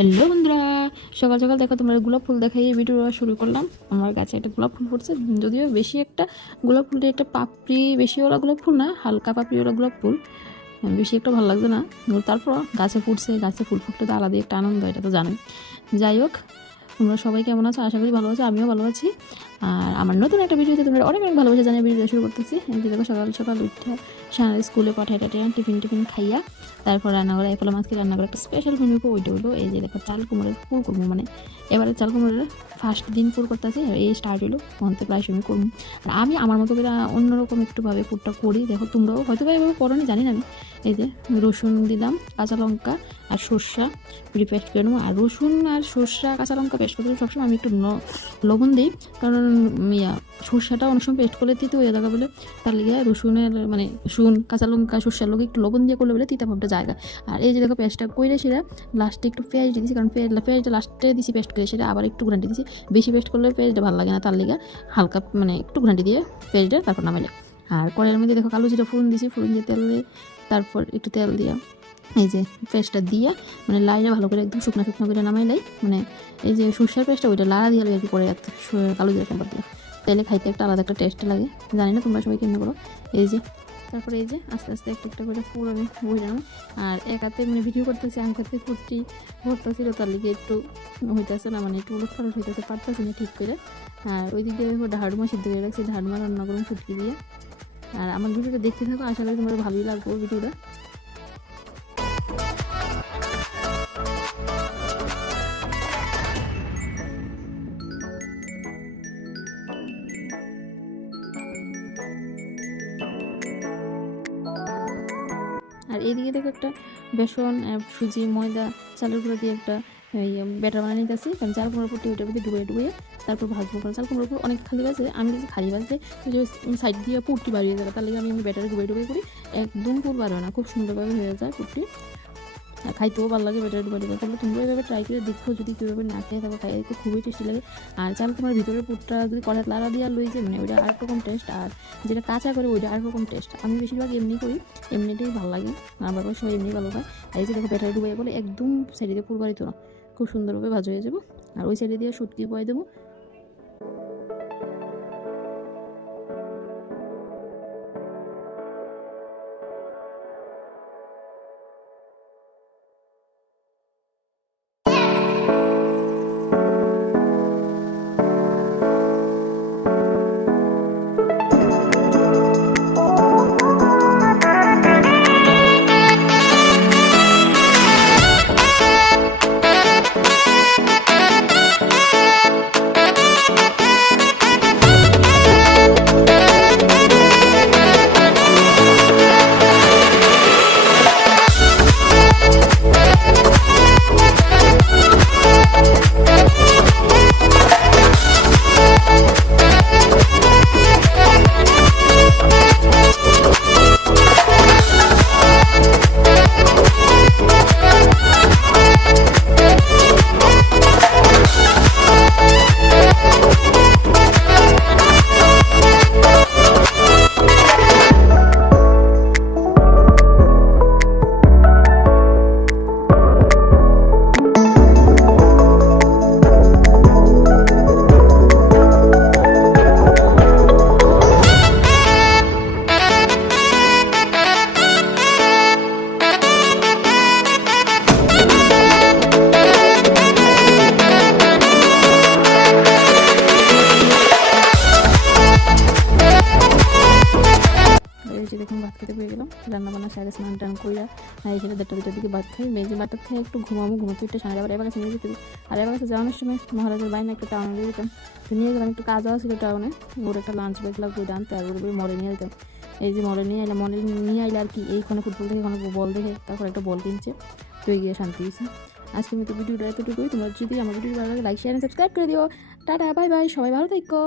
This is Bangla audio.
হ্যালো বন্ধুরা, সকাল সকাল দেখো তোমরা গোলাপ ফুল দেখাই ভিডিও শুরু করলাম। আমার গাছে একটা গোলাপ ফুল ফুটছে, যদিও বেশি একটা গোলাপ ফুলটা একটা পাপড়ি বেশিওয়ালা গোলাপ ফুল না, হালকা পাপড়িওয়ালা গোলাপ ফুল, বেশি একটা ভালো লাগছে না। তারপর গাছে ফুটছে, গাছে ফুল ফুটলে তো আলাদা একটা আনন্দ, এটা তো জানোই। যাই হোক, তোমরা সবাই কেমন আছো? আশা করি ভালো আছো, আমিও ভালো আছি। আর আমার নতুন একটা ভিডিওতে তোমরা অনেক অনেক ভালোবাসা জানিয়ে ভিডিও শুরু করতেছি। এই যে দেখো সকাল সকাল উঠে সারা স্কুলে পাঠায় টিফিন খাইয়া তারপর রান্না করে এগুলো মাছকে রান্না করে একটা স্পেশাল মেনু ওইটা হলো এই যে দেখো চাল কুমড়োর পুর করবো, মানে এবারে চাল কুমড়োর ফার্স্ট দিন পুর করতেছি, এই স্টার্ট হলো মনতে প্রায় সময় করবো। আর আমি আমার মতো করে অন্যরকম একটুভাবে পুরটা করি, দেখো তোমরাও হয়তো বা এভাবে করো নি জানি না আমি। এই যে রসুন দিলাম, কাঁচা লঙ্কা আর সর্ষা পেস্ট করে নেবো। আর রসুন আর সর্ষা কাঁচা লঙ্কা পেস্ট করতে সবসময় আমি একটু লবণ দিই, কারণ সর্ষাটা অনেক সময় পেস্ট করলে তিতে হয়ে যাবে বলে, তার লিগে রসুনের মানে রসুন কাঁচা লঙ্কা সর্ষার লোক একটু লবণ দিয়ে করলে বলে তিতা ভাবটা জায়গা। আর এই যে দেখো পেস্টটা কইরে সেটা লাস্টে একটু পেঁয়াজ দিয়েছি, কারণ পেঁয়াজটা লাস্টে দিয়েছি পেস্ট করে, সেটা আবার একটু ঘাঁটি দিয়েছি। বেশি পেস্ট করলে পেঁয়াজটা ভালো লাগে না, তার লিগে হালকা মানে একটু ঘাঁটি দিয়ে পেঁয়াজটা তারপর নামাইলে। আর কড়াইয়ের মধ্যে দেখো কালো জিরা ফোড়ন দিয়েছি, ফোড়ন দিয়ে তেল দিয়ে তারপর একটু তেল দিয়া এই যে পেস্টটা দিয়ে মানে লাইটা ভালো করে একদম শুকনো করে নামাইলাই, মানে এই যে সর্ষার পেস্টটা ওইটা লাড়া দিয়ে আর কি করে কালো জিরা সম্পদ দিয়ে তাইলে খাইতে একটা আলাদা একটা টেস্ট লাগে। জানি না তোমরা সবাই কেমন করো। এই যে তারপরে এই যে আস্তে আস্তে একটা করে ফুল আমি বইলাম। আর এক হাতে মানে ভিডিও করতেছি, এক হাতে ফুটটি ভরতেছিল, তার লিগে একটু হইতেছে না, মানে একটু উলট পালট হইতেছে, পারতেছি না ঠিক করে। আর ওই দিকে ঢাড়ুমা সিদ্ধ করে রাখছি, ঢাড়ুমা রান্না করুন ছুটকি দিয়ে। আর আমার ভিডিওটা দেখতে থাকো, আশা করি তোমার ভালোই লাগবে ভিডিওটা। আর এইদিকে দেখো একটা বেসন সুজি ময়দা চালের গুঁড়ো দিয়ে একটা ব্যাটার বানিয়ে নিতেছি, কারণ চাল কুমড়োর পুরটি ওইটার মধ্যে ডুবিয়ে তারপর ভাজবো। কারণ চাল কুমড়োর পুর অনেক খালি বাজে, আমি যদি খালি বাজলে সাইড দিয়ে পুরটি বাড়িয়ে যাবে, তার লিগে আমি ব্যাটারে ডুবিয়ে করি, একদম পুর বাড়বে না, খুব সুন্দরভাবে হয়ে যায় পুরটি। আর খাইতেও ভালো লাগে ব্যাটারে ডুবিয়ে তাহলে তোমরা এভাবে ট্রাই করে দেখো, যদি কীভাবে না খেয়ে থাকো খাইতে খুবই টেস্টি লাগে। আর চাল কুমড়োর ভিতরের পুরটা যদি কড়াই লাড়া দিয়ে লই যে মানে ওইটা আরেক রকম টেস্ট, আর যেটা কাঁচা করে ওইটা আরেক রকম টেস্ট। আমি বেশিরভাগ এমনি করি, এমনিটাই ভালো লাগে, আমার সবাই এমনি ভালো খায়। আর এই যে দেখো ব্যাটারে ডুবিয়ে বলে একদম সাইডে পুর বাড়িত না, খুব সুন্দরভাবে ভাজা হয়ে যাবো। আর ওই সাইডে দিয়ে শুটকি বয়ে দেবো। দেখুন ভাত খেতে পেয়ে গেলাম, রান্না বান্না সাইডে স্নান টান করিয়া এখানে 1:30-2টার দিকে ভাত খাই। মেয়ে যে ভাতটা খেয়ে একটু ঘুমাতে একটু সাড়ে এবার কাছে নিয়ে যেতে। আর এবার কাছে যাওয়ানোর সময় মহারাজের বাইরে একটা টাউনে দিয়ে যেতাম, তো নিয়ে গেলাম, একটু কাজও ছিল টাউনে, ওর একটা লাঞ্চ ব্যাগ লাগবে ওইটা আনতে, আর ওর মলে নিয়ে যেতাম। এই যে মলে নিয়ে এলাম, মলে নিয়ে আইলে আর কি এইখানে ফুটবল দেখে এখানে বল দেখে তারপর একটা বল কিনছে, তো গিয়ে শান্তি হয়েছে। আজকে আমি তো ভিডিওটা এতটুকুই। তোমরা যদি আমার ভিডিও ভালো লাগে লাইক শেয়ার সাবস্ক্রাইব করে দিও। টাটা বাই বাই, সবাই ভালো থাকো।